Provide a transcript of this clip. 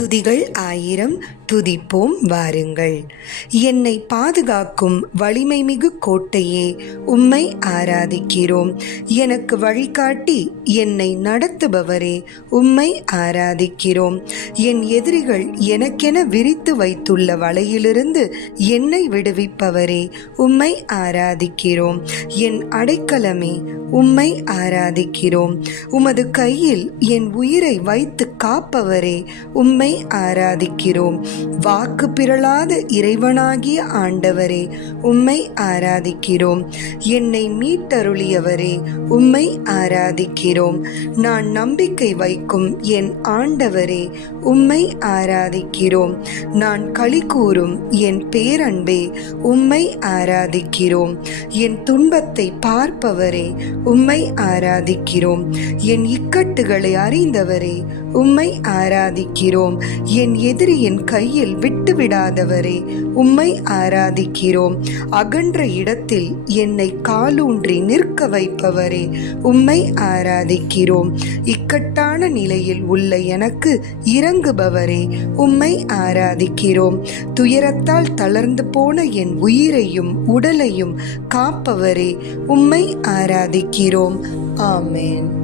துதிகள் 1000 துதிப்போம் வாருங்கள். என்னை பாதுகாக்கும் வலிமைமிகு கோட்டையே, உம்மை ஆராதிக்கிறோம். எனக்கு வழிகாட்டி என்னை நடத்துபவரே, உம்மை ஆராதிக்கிறோம். என் எதிரிகள் எனக்கென விரித்து வைத்துள்ள வலையிலிருந்து என்னை விடுவிப்பவரே, உம்மை ஆராதிக்கிறோம். என் அடைக்கலமே, உம்மை ஆராதிக்கிறோம். உமது கையில் என் உயிரை வைத்து காப்பவரே, உம்மை ஆராதிக்கிறோம். வாக்கு பிறழாத இறைவனாகிய ஆண்டவரே, உம்மை ஆராதிக்கிறோம். என்னை மீட்டருளியவரே, உம்மை ஆராதிக்கிறோம். நான் நம்பிக்கை வைக்கும் என் ஆண்டவரே, உம்மை ஆராதிக்கிறோம். நான் களி கூறும் என் பேரன்பே, உம்மை ஆராதிக்கிறோம். என் துன்பத்தை பார்ப்பவரே, உம்மை ஆராதிக்கிறோம். என் இக்கட்டுகளை அறிந்தவரே, உம்மை ஆராதிக்கிறோம். என் எதிரியின் கையில் விட்டுவிடாதவரே, உம்மை ஆராதிக்கிறோம். அகன்ற இடத்தில் என்னை காலூன்றி நிற்க வைப்பவரே, உம்மை ஆராதிக்கிறோம். இக்கட்டான நிலையில் உள்ள எனக்கு இறங்குபவரே, உம்மை ஆராதிக்கிறோம். துயரத்தால் தளர்ந்து போன என் உயிரையும் உடலையும் காப்பவரே, உம்மை ஆராதிக்கிறோம். ஆமென்.